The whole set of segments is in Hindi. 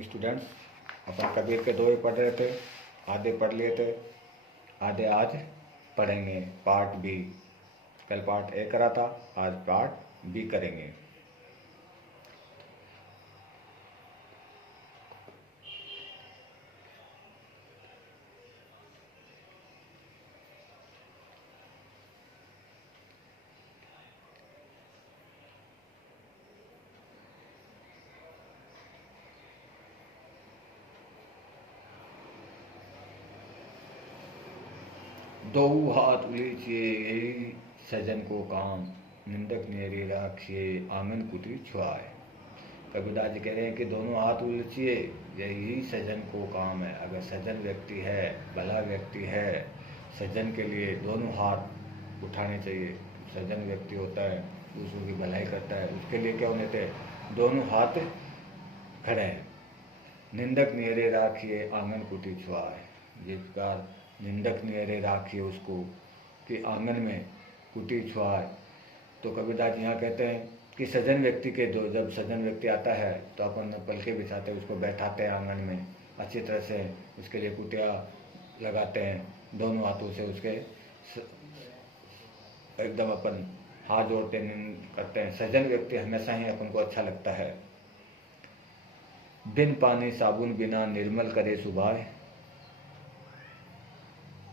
Morning students. अपन कबीर के दोहे पढ़ रहे थे, आधे पढ़ लिए थे, आधे आज पढ़ेंगे। पार्ट बी, कल पार्ट ए करा था, आज पार्ट बी करेंगे। दो हाथ उलीचिए यही सजन को काम, निंदक नेरी राखिए आंगन कुटी छुआए। कबीरदास जी कह रहे हैं कि दोनों हाथ उलीचिए यही सजन को काम है। अगर सज्जन व्यक्ति है, भला व्यक्ति है, सज्जन के लिए दोनों हाथ उठाने चाहिए। सज्जन व्यक्ति होता है, दूसरों की भलाई करता है, उसके लिए क्या होने थे? दोनों हाथ खड़े हैं। निंदक नियरे राखिए आंगन कुटी छुआए। जिसका निंदक नियरे राखिए उसको कि आंगन में कुटी छुआए। तो कबीरदास जी यहाँ कहते हैं कि सज्जन व्यक्ति के दो, जब सज्जन व्यक्ति आता है तो अपन पलके बिछाते हैं, उसको बैठाते हैं आंगन में, अच्छी तरह से उसके लिए कुटिया लगाते हैं, दोनों हाथों से उसके एकदम अपन हाथ जोड़ते करते हैं। सज्जन व्यक्ति हमेशा ही अपन को अच्छा लगता है। बिन पानी साबुन बिना निर्मल करे सुभाए।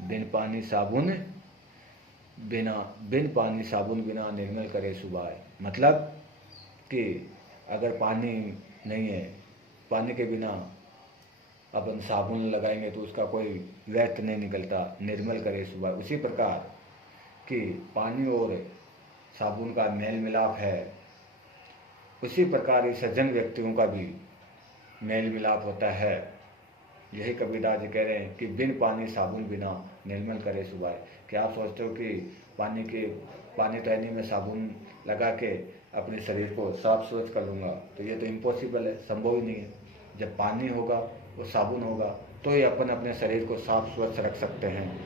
बिन पानी साबुन बिना निर्मल करे सुभाए। मतलब कि अगर पानी नहीं है, पानी के बिना अपन साबुन लगाएंगे तो उसका कोई व्यर्थ नहीं निकलता, निर्मल करे सुभाए। उसी प्रकार कि पानी और साबुन का मेल मिलाप है, उसी प्रकार इस सज्जन व्यक्तियों का भी मेल मिलाप होता है। यही कबीरदास जी कह रहे हैं कि बिन पानी साबुन बिना निर्मल करे सुभाए। क्या आप सोचते हो कि पानी तो नहीं, मैं साबुन लगा के अपने शरीर को साफ स्वच्छ कर लूँगा? तो ये तो इम्पॉसिबल है, संभव ही नहीं है। जब पानी होगा और साबुन होगा तो ही अपन अपने शरीर को साफ स्वच्छ रख सकते हैं।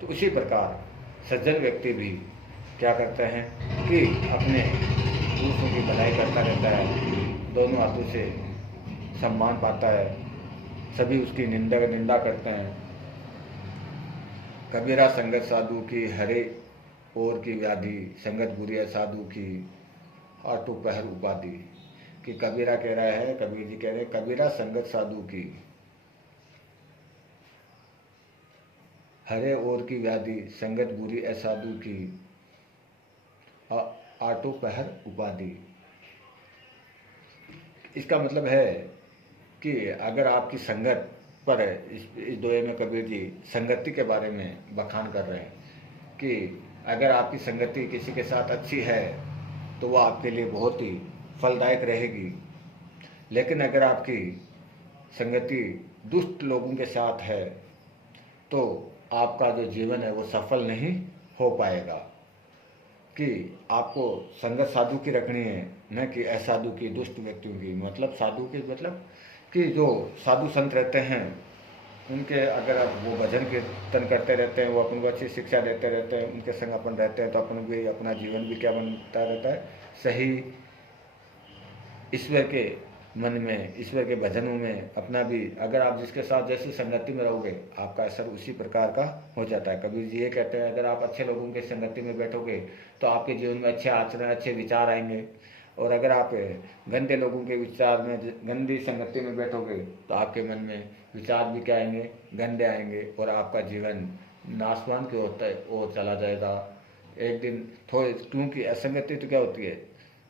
तो उसी प्रकार सज्जन व्यक्ति भी क्या करते हैं कि अपने दूसरों की भलाई करता रहता है, दोनों हाथों से सम्मान पाता है, सभी उसकी निंदा करते हैं। कबीरा संगत साधु की हरे और की व्याधि, संगत बुरी है साधु की आटू पहर उपाधि। कि कबीरा कह रहा है, कबीर जी कह रहे हैं, कबीरा संगत साधु की हरे और की व्याधि, संगत बुरी है साधु की आटो पहर उपाधि। इसका मतलब है कि अगर आपकी संगत पर, इस दोहे में कबीर जी संगति के बारे में बखान कर रहे हैं कि अगर आपकी संगति किसी के साथ अच्छी है तो वह आपके लिए बहुत ही फलदायक रहेगी। लेकिन अगर आपकी संगति दुष्ट लोगों के साथ है तो आपका जो जीवन है वो सफल नहीं हो पाएगा। कि आपको संगत साधु की रखनी है, न कि असाधु की, दुष्ट व्यक्तियों की। मतलब साधु के मतलब कि जो साधु संत रहते हैं उनके, अगर वो भजन कीर्तन करते रहते हैं, वो अपन को अच्छी शिक्षा देते रहते हैं, उनके संग अपन रहते हैं तो अपन भी अपना जीवन भी क्या बनता रहता है? सही ईश्वर के मन में, ईश्वर के भजनों में अपना भी, अगर आप जिसके साथ जैसी संगति में रहोगे आपका असर उसी प्रकार का हो जाता है। कबीर जी ये कहते हैं, अगर आप अच्छे लोगों के संगति में बैठोगे तो आपके जीवन में अच्छे आचरण, अच्छे विचार आएंगे। और अगर आप गंदे लोगों के विचार में, गंदी संगति में बैठोगे तो आपके मन में विचार भी क्या आएंगे? गंदे आएंगे और आपका जीवन नाशवान की ओर चला जाएगा एक दिन। थोड़ी, क्योंकि असंगति तो क्या होती है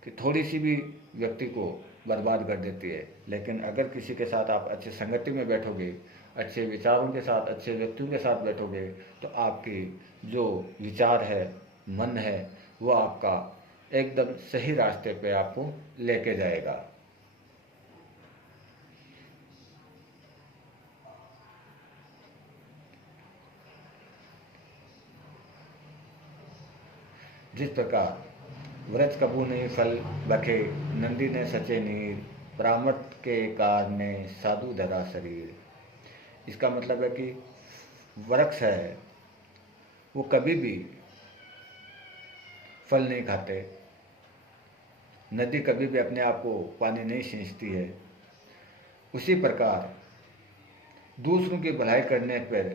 कि थोड़ी सी भी व्यक्ति को बर्बाद कर देती है। लेकिन अगर किसी के साथ आप अच्छे संगति में बैठोगे, अच्छे विचारों के साथ, अच्छे व्यक्तियों के साथ बैठोगे तो आपकी जो विचार है, मन है, वो आपका एकदम सही रास्ते पे आपको लेके जाएगा। जिस प्रकार व्रज कबू नहीं फल बखे, नंदी ने सचे नीर, परामर्थ के कारणे साधु धरा शरीर। इसका मतलब है कि वृक्ष है वो कभी भी फल नहीं खाते, नदी कभी भी अपने आप को पानी नहीं सींचती है, उसी प्रकार दूसरों की भलाई करने पर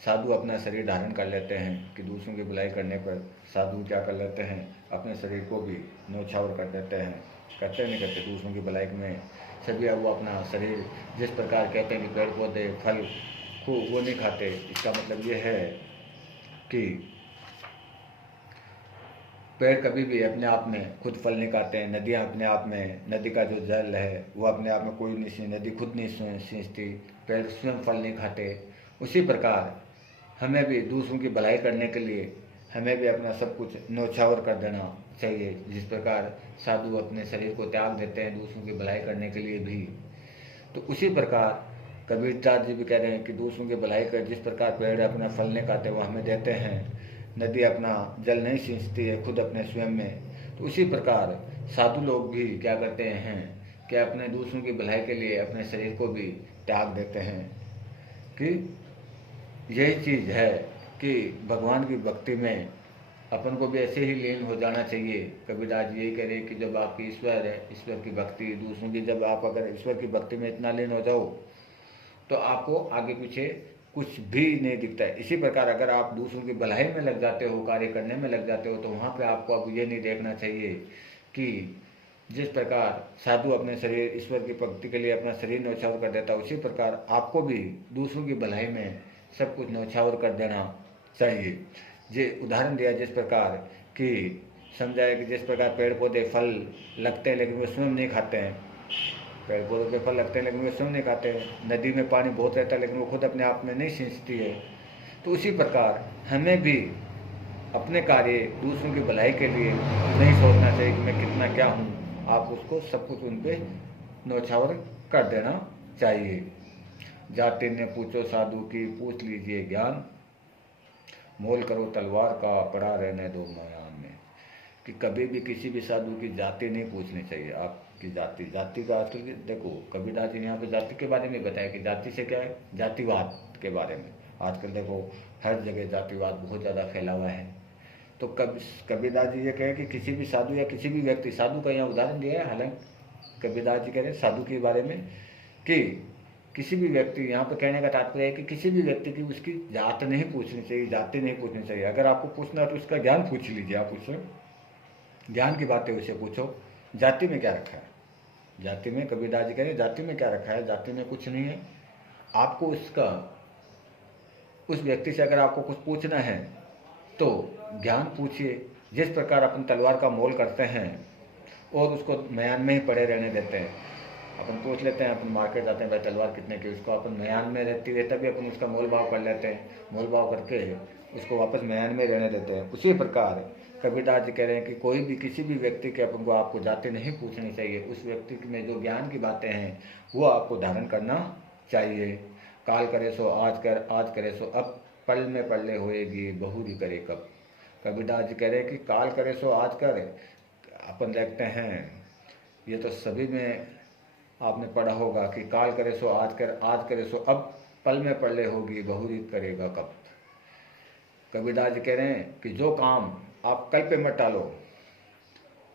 साधु अपना शरीर धारण कर लेते हैं कि दूसरों की भलाई करने पर साधु क्या कर लेते हैं, अपने शरीर को भी न्यौछावर कर देते हैं। करते नहीं करते दूसरों की भलाई में सभी वो अपना शरीर, जिस प्रकार कहते हैं कि पेड़ पौधे फल को वो नहीं खाते, इसका मतलब ये है कि पेड़ कभी भी अपने आप में खुद फल नहीं खाते हैं। नदियाँ अपने आप में, नदी का जो जल है वो अपने आप में कोई नहीं, नदी खुद नहीं सींचती, पेड़ स्वयं फल नहीं खाते। उसी प्रकार हमें भी दूसरों की भलाई करने के लिए हमें भी अपना सब कुछ न्यौछावर कर देना चाहिए। जिस प्रकार साधु अपने शरीर को त्याग देते हैं दूसरों की भलाई करने के लिए भी, तो उसी प्रकार कबीरदास जी भी कह रहे हैं कि दूसरों की भलाई कर, जिस प्रकार पेड़ अपना फल नहीं खाते वो हमें देते हैं, नदी अपना जल नहीं सींचती है खुद अपने स्वयं में, तो उसी प्रकार साधु लोग भी क्या करते हैं कि अपने दूसरों की भलाई के लिए अपने शरीर को भी त्याग देते हैं। कि यही चीज़ है कि भगवान की भक्ति में अपन को भी ऐसे ही लीन हो जाना चाहिए। कबीरदास यही कह रहे हैं कि जब आपकी ईश्वर है, ईश्वर की भक्ति दूसरों की, जब आप अगर ईश्वर की भक्ति में इतना लीन हो जाओ तो आपको आगे पीछे कुछ भी नहीं दिखता है। इसी प्रकार अगर आप दूसरों की भलाई में लग जाते हो, कार्य करने में लग जाते हो, तो वहाँ पे आपको अब ये नहीं देखना चाहिए कि जिस प्रकार साधु अपने शरीर ईश्वर की भक्ति के लिए अपना शरीर न्यौछावर कर देता है, उसी प्रकार आपको भी दूसरों की भलाई में सब कुछ न्यौछावर कर देना चाहिए। जे उदाहरण दिया जिस प्रकार कि समझाया कि जिस प्रकार पेड़ पौधे फल लगते हैं लेकिन वे स्वयं नहीं खाते हैं, पेड़ पौधों पे फल लगते हैं लेकिन वे स्वयं नहीं खाते हैं, नदी में पानी बहुत रहता है लेकिन वो खुद अपने आप में नहीं सींचती है, तो उसी प्रकार हमें भी अपने कार्य दूसरों की भलाई के लिए नहीं सोचना चाहिए कि मैं कितना क्या हूँ, आप उसको सब कुछ उन पर न्यौछावर कर देना चाहिए। जाते ने पूछो साधु की, पूछ लीजिए ज्ञान, मोल करो तलवार का, पड़ा रहने दो मैदान में। कि कभी भी किसी भी साधु की जाति नहीं पूछनी चाहिए। आपकी जाति का आजकल देखो, कबीरदास जी ने यहाँ पे जाति के बारे में बताया कि जाति से क्या है, जातिवाद के बारे में। आजकल देखो हर जगह जातिवाद बहुत ज़्यादा फैला हुआ है। तो कबीरदास जी ये कहे कि किसी भी साधु या किसी भी व्यक्ति, साधु का यहाँ उदाहरण दिया है, हालांकि कबीरदास जी कह रहे हैं साधु के बारे में कि किसी भी व्यक्ति, यहाँ पर कहने का तात्पर्य है कि किसी भी व्यक्ति की उसकी जात नहीं पूछनी चाहिए, जाति नहीं पूछनी चाहिए। अगर आपको पूछना है तो उसका ज्ञान पूछ लीजिए, आप उससे ज्ञान की बातें उसे पूछो। जाति में क्या रखा है, जाति में कबीरदास जी कह रहे हैं जाति में क्या रखा है, जाति में कुछ नहीं है। आपको उसका, उस व्यक्ति से अगर आपको कुछ पूछना है तो ज्ञान पूछिए। जिस प्रकार अपन तलवार का मोल करते हैं और उसको म्यान में ही पड़े रहने देते हैं, अपन पूछ लेते हैं, अपन मार्केट जाते हैं भाई तलवार कितने की, उसको अपन म्यान में रहती है तभी अपन उसका मोल भाव कर लेते हैं, मोल भाव करके उसको वापस म्यान में रहने देते हैं। उसी प्रकार कबीरदास जी कह रहे हैं कि कोई भी किसी भी व्यक्ति के अपन को आपको जाति नहीं पूछनी चाहिए, उस व्यक्ति में जो ज्ञान की बातें हैं वो आपको धारण करना चाहिए। काल करे सो आज कर, आज करे सो अब, पल में पल्ले होएगी बहुरी करे कब। कबीरदास जी कह रहे हैं कि काल करे सो आज कर, अपन देखते हैं ये तो सभी में आपने पढ़ा होगा कि काल करे सो आज कर, आज करे सो अब, पल में पल्ले होगी बहुरी करेगा कब। कबीरदास जी कह रहे हैं कि जो काम आप कल पे मत टालो,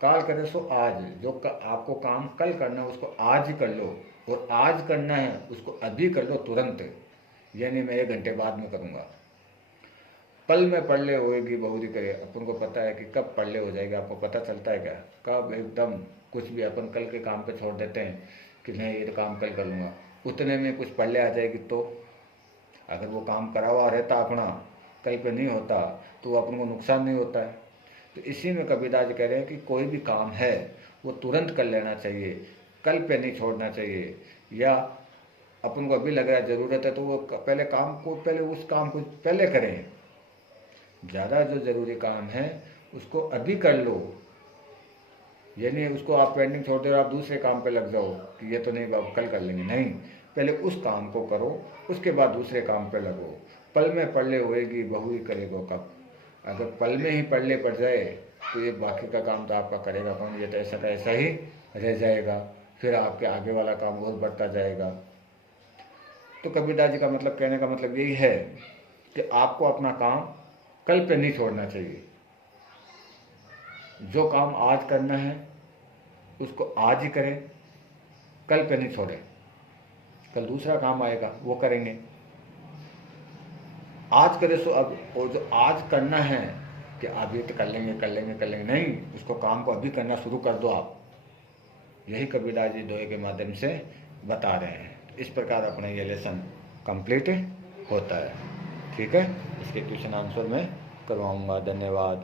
काल करे सो आज, जो आपको काम कल करना है उसको आज ही कर लो, और आज करना है उसको अभी कर लो तुरंत, यानी मैं 1 घंटे बाद में करूँगा। पल में पल्ले होएगी बहुरी करे, अपन को पता है कि कब पल्ले हो जाएगा, आपको पता चलता है क्या, कब एकदम कुछ भी अपन कल के काम पे छोड़ देते हैं कि नहीं ये तो काम कल कर लूँगा, उतने में कुछ पल्ले आ जाएगी। तो अगर वो काम करा हुआ रहता अपना, कल पे नहीं होता तो वो अपन को नुकसान नहीं होता है। तो इसी में कबीरदास जी कह रहे हैं कि कोई भी काम है वो तुरंत कर लेना चाहिए, कल पे नहीं छोड़ना चाहिए। या अपन को अभी लग रहा है ज़रूरत है तो वो पहले काम को, पहले उस काम को पहले करें, ज़्यादा जो ज़रूरी काम है उसको अभी कर लो, यानी उसको आप पेंडिंग छोड़ दे और आप दूसरे काम पे लग जाओ कि ये तो नहीं बाबू कल कर लेंगे, नहीं, पहले उस काम को करो उसके बाद दूसरे काम पे लगो। पल में पल्ले होएगी बहुरी करेगा कब। अगर पल में ही पल्ले पड़ जाए तो ये बाकी का काम तो आपका करेगा कौन, ये तो ऐसा का ऐसा ही रह जाएगा, फिर आपके आगे वाला काम और बढ़ता जाएगा। तो कबीरदास जी का मतलब, कहने का मतलब यही है कि आपको अपना काम कल पे नहीं छोड़ना चाहिए। जो काम आज करना है उसको आज ही करें, कल पे नहीं छोड़ें। कल दूसरा काम आएगा, वो करेंगे। आज करे सो अब, और जो आज करना है कि आप ये तो कर लेंगे कर लेंगे कर लेंगे, नहीं, उसको काम को अभी करना शुरू कर दो आप। यही कबीरदास जी दोहे के माध्यम से बता रहे हैं। इस प्रकार अपना ये लेसन कंप्लीट होता है। ठीक है, इसके क्वेश्चन आंसर मैं करवाऊंगा। धन्यवाद।